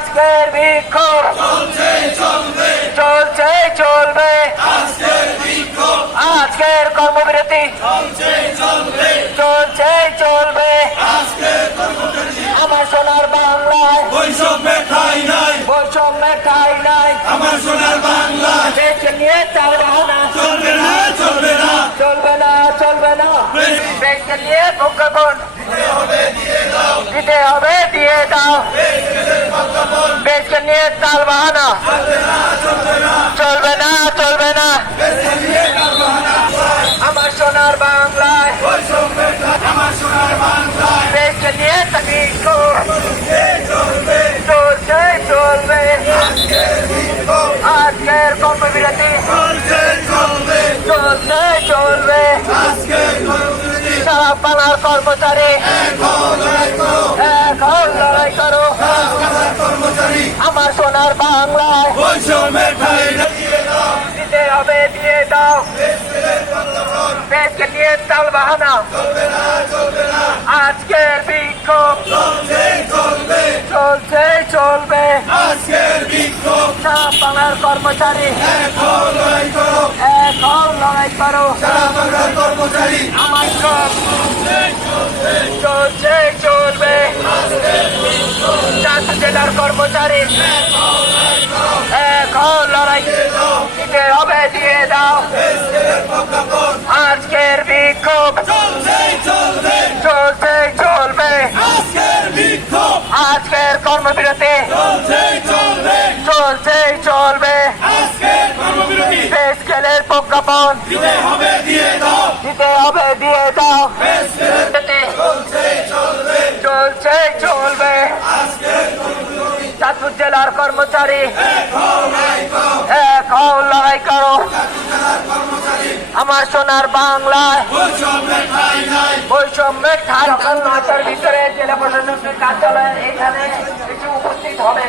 আজকের বিক্ষোভ চলছে চলবে, আজকের কর্মবিরতি চলছে চলবে। আমার সোনার বাংলায় বৈষম্যের ঠাঁই নাই, বৈষম্যের ঠাঁই নাই। আমার সোনার বাংলা দেশকে নিয়ে চাল বাহানা চলবে না, চলবে না। চলবে না, চলবে না। দেশকে নিয়ে প্রজ্ঞাপন দিতে হবে, দিয়ে দাও। দেশকে নিয়ে চাল বাহানা চলবে না, চলবে না। আমার সোনার বাংলায় আমার সোনার বাংলায় দেশকে নিয়ে বিক্ষোভ চলছে চলবে, আজকের কর্মবিরতি চলছে চলবে, চলছে চলবে। আজকের কর্মসূচি সারা বাংলার কর্মচারী এখন লড়াই করো। কর্মচারী আমার সোনার বাংলায় বৈষম্যের ঠাঁই নাই, দিতে হবে, দিয়ে দাও। দেশকে নিয়ে চাল বাহানা আজকের বিক্ষোভ চলছে চলবে, চলছে চলবে। আজকের বিক্ষোভ সারা বাংলার কর্মচারী এখন লড়াই করো, এখন লড়াই করো। সারা বাংলার কর্মচারী আমার সব চলছে চলবে। চার জেলার কর্মচারী এখন লড়াই দিতে হবে, দিয়ে দাও। আজকের বিক্ষোভ চলছে চলবে, চলছে চলবে, আজকের বিক্ষোভ আজকের কর্মবিরতি চলছে চলবে, চলছে চলবে। আজকের কর্মবিরতি দেশ স্কেলের প্রজ্ঞাপন দিতে হবে, দিয়ে দাও। দিতে হবে, দিয়ে দাও। চলছে চলবে, চলছে চলবে। চাঁদপুর জেলার কর্মচারী এখন লড়াই করো। আমার সোনার বাংলায় বৈষম্যের ঠাঁই নাই, বৈষম্যের ঠাই। সকাল ৯টার ভিতরে জেলা প্রশাসনের কার্যালয়ে এখানে এসে উপস্থিত হবে।